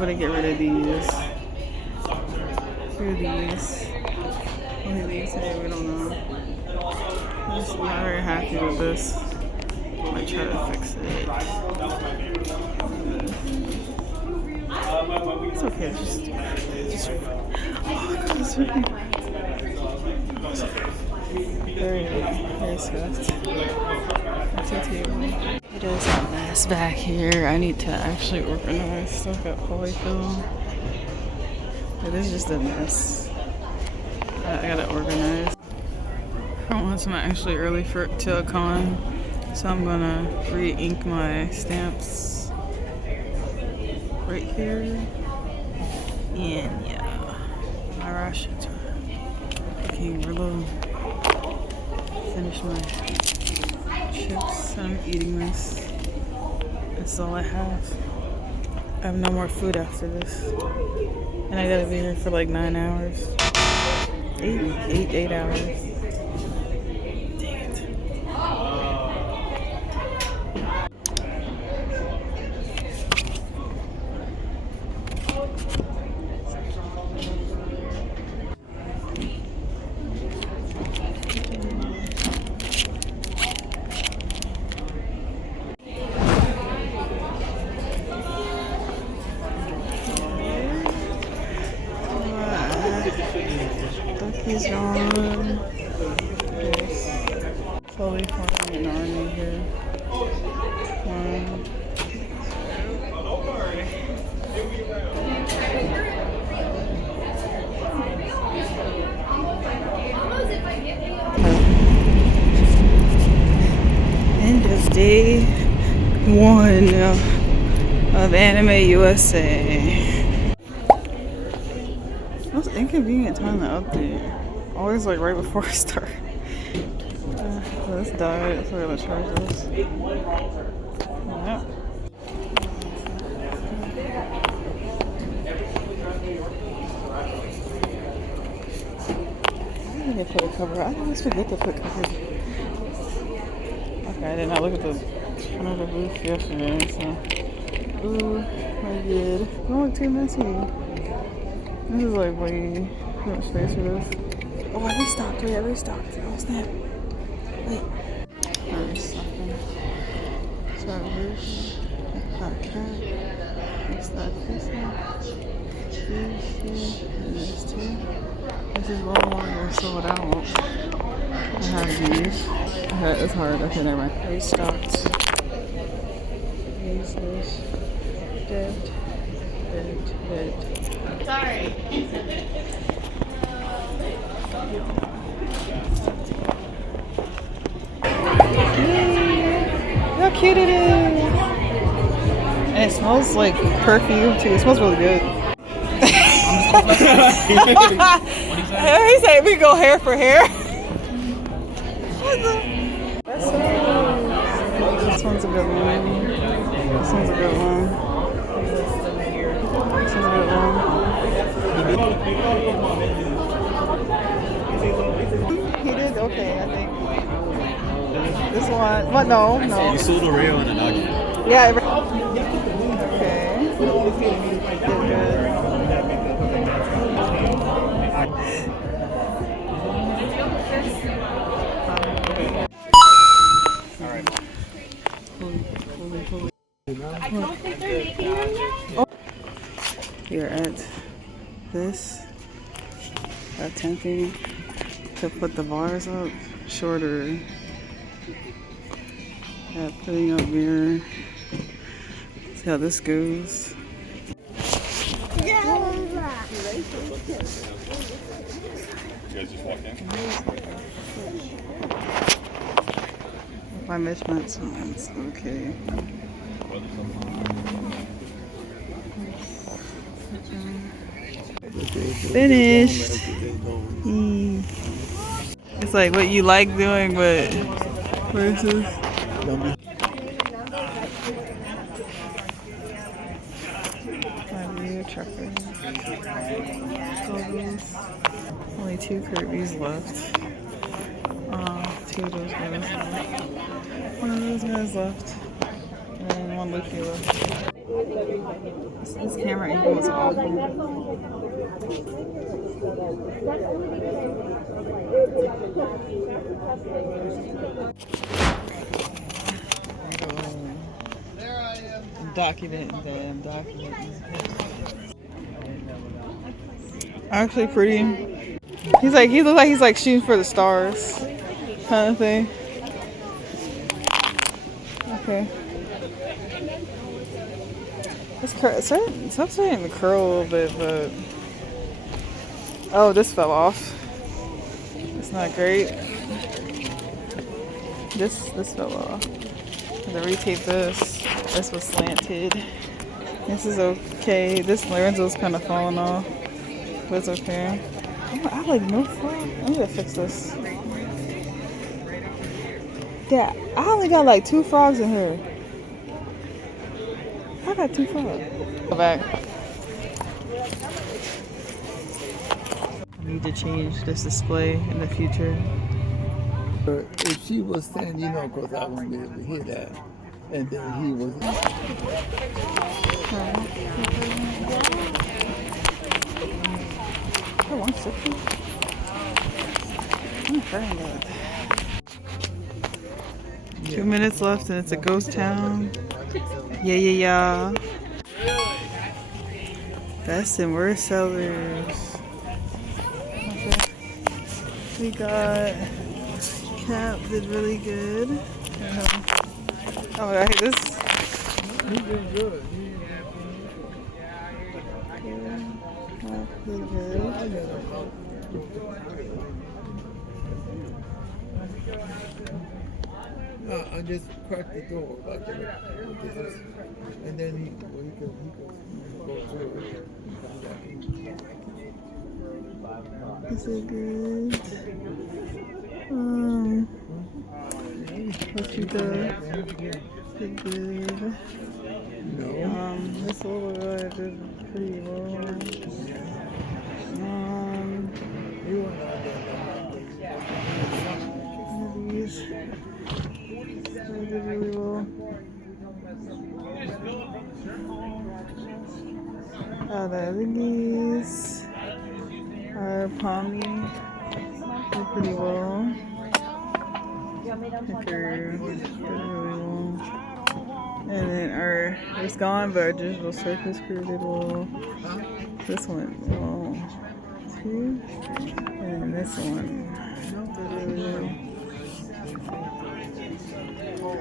gonna get rid of these. Do these. Only these today, we don't know. I'm just not very happy with this. I might try to fix it. It's okay, just oh god, it's really very soft. That's a table. It is a mess back here. I need to actually organize stuff at polyfill. It is just a mess. I gotta organize. I'm actually early to a con, so I'm gonna re-ink my stamps right here. And yeah, my rations are looking real low. Finish my chips. I'm eating this. That's all I have. I have no more food after this. And I gotta be here for like 9 hours. 8 hours. Dang it. Ducky's gone. Slowly forming an army here. End of day 1 of Anime USA. Most inconvenient time to update. Always like right before I start. This died, so I gotta charge this. Yep. I didn't put a cover. I always forget to put covers. Okay, I did not look at the front of the booth yesterday, so. Ooh, I did. Don't look too messy. This is like way too much space for this. Oh, I restocked. Wait, I restocked. Oh, snap. Wait. I restocking. Start Wish. Got Cat. Restock this one. These here. And this too. This is a little longer sold out. I have these. Okay, it's hard. Okay, never mind. Restocked. These. Dead. Sorry. How cute it is! And it smells like perfume too. It smells really good. He said we go hair for hair. This one's a good one. This one's a good one. This one's a good one. He did okay, I think. This one, what? No. You sold a rail and a nugget. Yeah. Okay. Good. All right. I don't think they're making them yet. Oh. Here at this, attempting to put the bars up shorter. Putting up mirror. See how this goes. You guys just walked in? My measurements, it's okay. Finished. It's like what you like doing, but versus. Only 2 Kirby's left. 2 of those guys left. 1 of those guys left. And 1 Luffy left. This camera angle is awful. I'm documenting that. I'm documenting. Actually pretty. He looks like he's like shooting for the stars kind of thing. Okay. It's starting to curl a little bit, but oh, this fell off. It's not great. This fell off. I had to retape this. This was slanted. This is okay. This lentil's kind of falling off, but it's okay. Oh, I like no frog. I need to fix this. Yeah, I only got like 2 frogs in here. I got 2 frogs. Go back. I need to change this display in the future. If she was saying, you know, because I wouldn't be able to hear that, and then he was. Oh, 160. I'm afraid of that. 2 minutes left and it's a ghost town. Yeah. Best and worst sellers. Okay. We got Cap did really good. Oh, I hate this. He's been good. Cap did good. I just cracked the door, like, and then he could go through it. Is it good? What you got? Is it good? No. This little guy did pretty well. These did really well. The other geese are palmy. Did pretty well. And then it's gone, but our digital surface crew did well. This one well too. And this one did really well.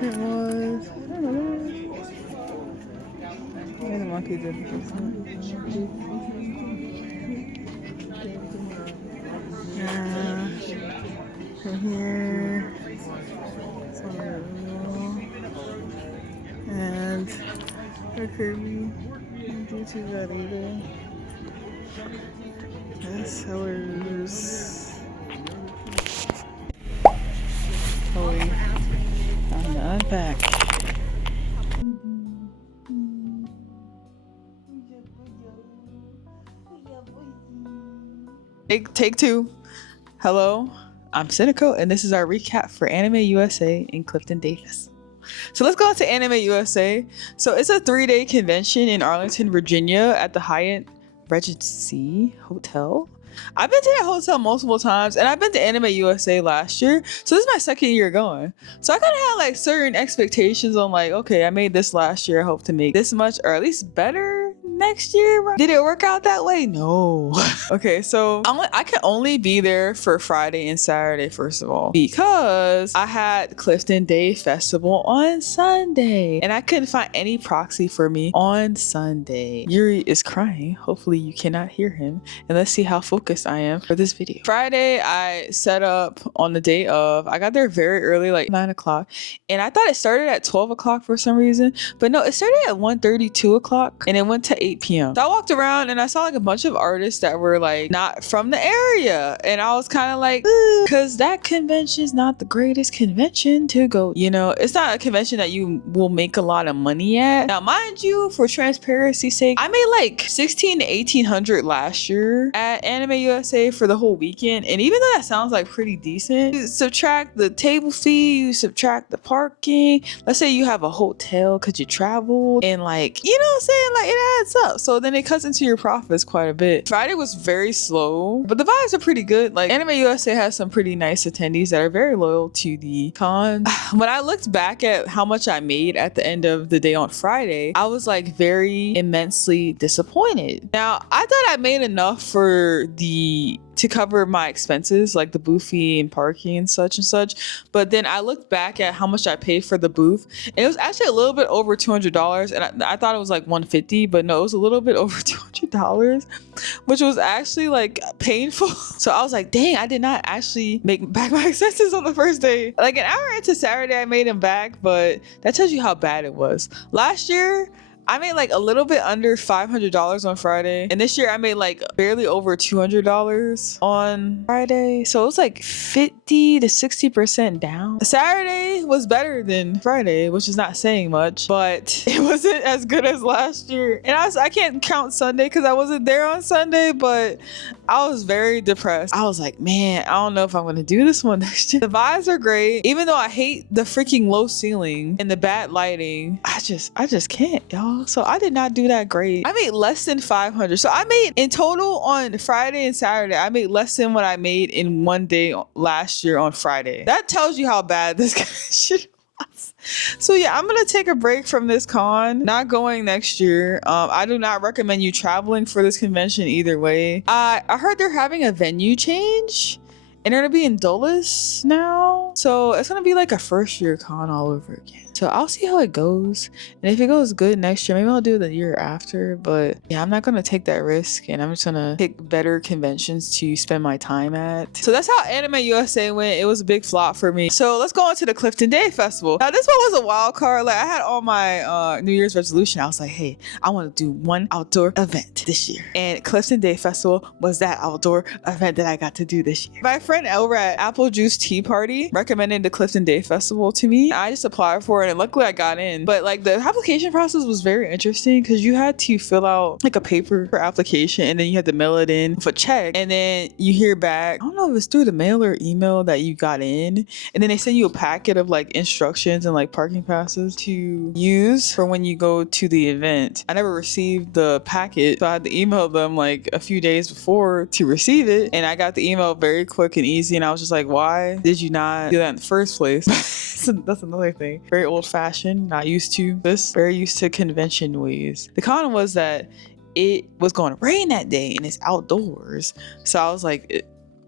It was. I don't know. And the monkey did this one. From here. This one did really well. And her Kirby didn't do too bad either. That's sellers. Holy. I'm not back. Take 2. Hello, I'm Cynico, and this is our recap for Anime USA and Clifton Day Festival. So let's go to Anime USA. So it's a 3-day convention in Arlington, Virginia at the Hyatt Regency Hotel. I've been to that hotel multiple times, and I've been to Anime USA last year, so this is my 2nd year going. So I kind of had like certain expectations on like, okay, I made this last year, I hope to make this much or at least better next year. Did it work out that way? No. Okay, so I can only be there for Friday and Saturday, first of all, because I had Clifton Day Festival on Sunday and I couldn't find any proxy for me on Sunday. Yuri is crying. Hopefully you cannot hear him, and let's see how focused I am for this video. Friday, I set up on the day of. I got there very early, like 9 o'clock, and I thought it started at 12 o'clock for some reason, but no, it started at 1:30, 2 o'clock, and it went to 8 p.m. So I walked around and I saw like a bunch of artists that were like not from the area. And I was kind of like, because that convention is not the greatest convention to go. You know, it's not a convention that you will make a lot of money at. Now, mind you, for transparency's sake, I made like 16 to 1800 last year at Anime USA for the whole weekend. And even though that sounds like pretty decent, you subtract the table fee, you subtract the parking. Let's say you have a hotel because you traveled, and like, you know what I'm saying? Like, it adds up. So then it cuts into your profits quite a bit. Friday was very slow, but the vibes are pretty good. Like, Anime USA has some pretty nice attendees that are very loyal to the con. When I looked back at how much I made at the end of the day on Friday, I was like very immensely disappointed. Now, I thought I made enough to cover my expenses, like the booth fee and parking and such, but then I looked back at how much I paid for the booth, and it was actually a little bit over $200, and I thought it was like $150, but no, it was a little bit over $200, which was actually like painful. So I was like, dang, I did not actually make back my expenses on the first day. Like an hour into Saturday, I made them back, but that tells you how bad it was. Last year, I made like a little bit under $500 on Friday. And this year I made like barely over $200 on Friday. So it was like 50 to 60% down. Saturday was better than Friday, which is not saying much, but it wasn't as good as last year. And I can't count Sunday because I wasn't there on Sunday, but I was very depressed. I was like, man, I don't know if I'm gonna do this one next year. The vibes are great. Even though I hate the freaking low ceiling and the bad lighting, I just can't, y'all. So I did not do that great. I made less than 500. So I made in total on Friday and Saturday, I made less than what I made in one day last year on Friday. That tells you how bad this shit was. So yeah, I'm gonna take a break from this con, not going next year. I do not recommend you traveling for this convention either way. I heard they're having a venue change, and they're gonna be in Dulles now. So it's gonna be like a first year con all over again. So I'll see how it goes. And if it goes good next year, maybe I'll do it the year after. But yeah, I'm not gonna take that risk, and I'm just gonna pick better conventions to spend my time at. So that's how Anime USA went. It was a big flop for me. So let's go on to the Clifton Day Festival. Now this one was a wild card. Like I had all my New Year's resolution. I was like, hey, I want to do one outdoor event this year. And Clifton Day Festival was that outdoor event that I got to do this year. My friend over at Apple Juice Tea Party recommended the Clifton Day Festival to me. I just applied for it, and luckily I got in. But like the application process was very interesting because you had to fill out like a paper for application, and then you had to mail it in for check, and then you hear back. I don't know if it's through the mail or email that you got in, and then they send you a packet of like instructions and like parking passes to use for when you go to the event. I never received the packet, so I had to email them like a few days before to receive it, and I got the email very quick and easy, and I was just like, why did you not do that in the first place? So that's another thing. Very old-fashioned, not used to this, very used to convention ways. The con was that it was going to rain that day and it's outdoors, so I was like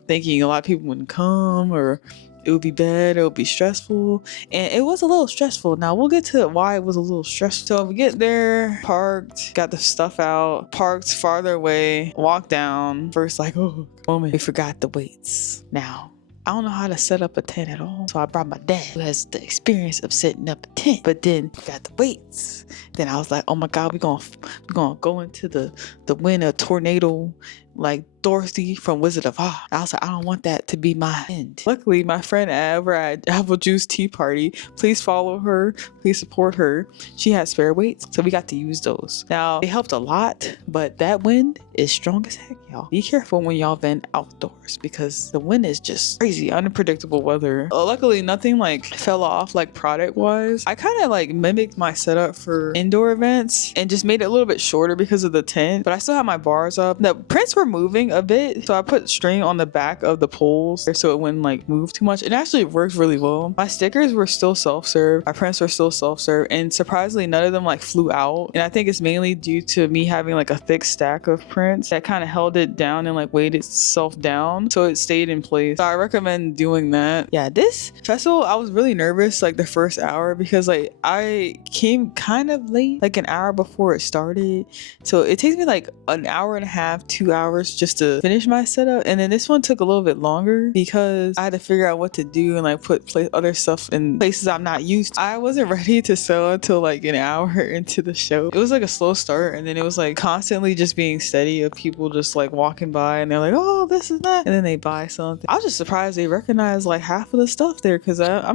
thinking a lot of people wouldn't come, or it would be bad, it would be stressful, and it was a little stressful. Now we'll get to why it was a little stressful. So we get there, parked, got the stuff out, parked farther away, walked down. First like, oh, moment, we forgot the weights. Now I don't know how to set up a tent at all, so I brought my dad, who has the experience of setting up a tent. But then got the weights. Then I was like, oh my god, we're gonna go into the wind, a tornado like Dorothy from Wizard of Oz. I was like, I don't want that to be my end. Luckily, my friend over at Apple Juice Tea Party, please follow her, please support her. She had spare weights, so we got to use those. Now, it helped a lot, but that wind is strong as heck, y'all. Be careful when y'all vent outdoors because the wind is just crazy, unpredictable weather. Luckily, nothing like fell off like product wise. I kind of like mimicked my setup for indoor events and just made it a little bit shorter because of the tent, but I still have my bars up. The prints were moving a bit, so I put string on the back of the poles so it wouldn't like move too much. It actually worked really well. My stickers were still self-serve, my prints were still self-serve, and surprisingly none of them like flew out, and I think it's mainly due to me having like a thick stack of prints that kind of held it down and like weighed itself down so it stayed in place. So I recommend doing that. Yeah, this festival I was really nervous like the first hour because like I came kind of late, like an hour before it started, so it takes me like an hour and a half, 2 hours hours just to finish my setup. And then this one took a little bit longer because I had to figure out what to do and like put other stuff in places I'm not used to. I wasn't ready to sew until like an hour into the show. It was like a slow start, and then it was like constantly just being steady of people just like walking by and they're like, oh, this is that, and then they buy something. I was just surprised they recognized like half of the stuff there, because I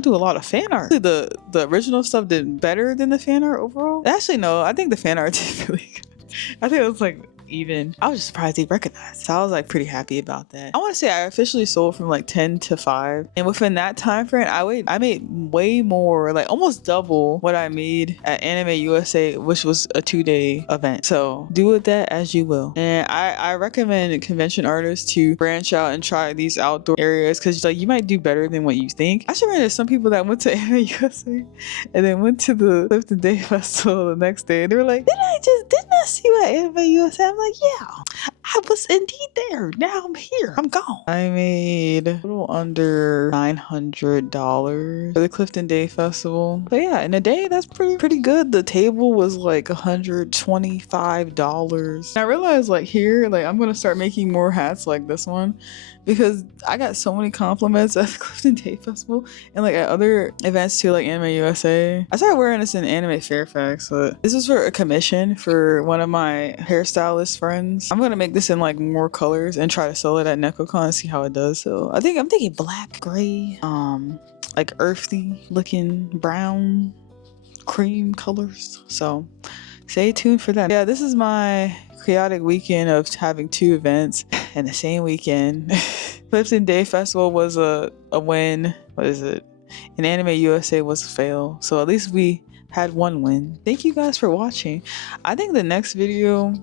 do a lot of fan art. The original stuff did better than the fan art overall. Actually, no, I think the fan art did really good. I think it was like even. I was just surprised they recognized. So I was like pretty happy about that. I want to say I officially sold from like 10 to 5, and within that time frame I made way more, like almost double what I made at Anime USA, which was a 2-day event. So do with that as you will. And I recommend convention artists to branch out and try these outdoor areas, because like you might do better than what you think. I should run into some people that went to Anime USA and then went to the Clifton Day Festival the next day, and they were like, didn't I see you at Anime USA? I'm like, yeah, I was indeed there. Now I'm here. I'm gone. I made a little under $900 for the Clifton Day Festival. But yeah, in a day, that's pretty good. The table was like $125. And I realized like here, like I'm gonna start making more hats like this one, because I got so many compliments at the Clifton Day Festival and like at other events too, like Anime USA. I started wearing this in Anime Fairfax, but this was for a commission for one of my hairstylist friends. I'm gonna make this in like more colors and try to sell it at NecoCon and see how it does. So I'm thinking black, gray, like earthy looking brown, cream colors. So stay tuned for that. Yeah, this is my chaotic weekend of having 2 events in the same weekend. Clifton Day Festival was a win. What is it? And Anime USA was a fail. So at least we had 1 win. Thank you guys for watching. I think the next video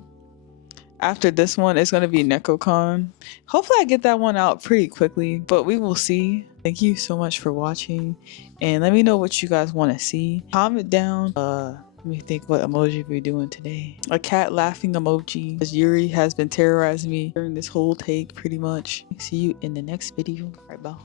after this one is going to be NecoCon. Hopefully I get that one out pretty quickly, but we will see. Thank you so much for watching, and let me know what you guys want to see. Comment down. Let me think what emoji we're doing today. A cat laughing emoji, as Yuri has been terrorizing me during this whole take pretty much. See you in the next video. All right, bye.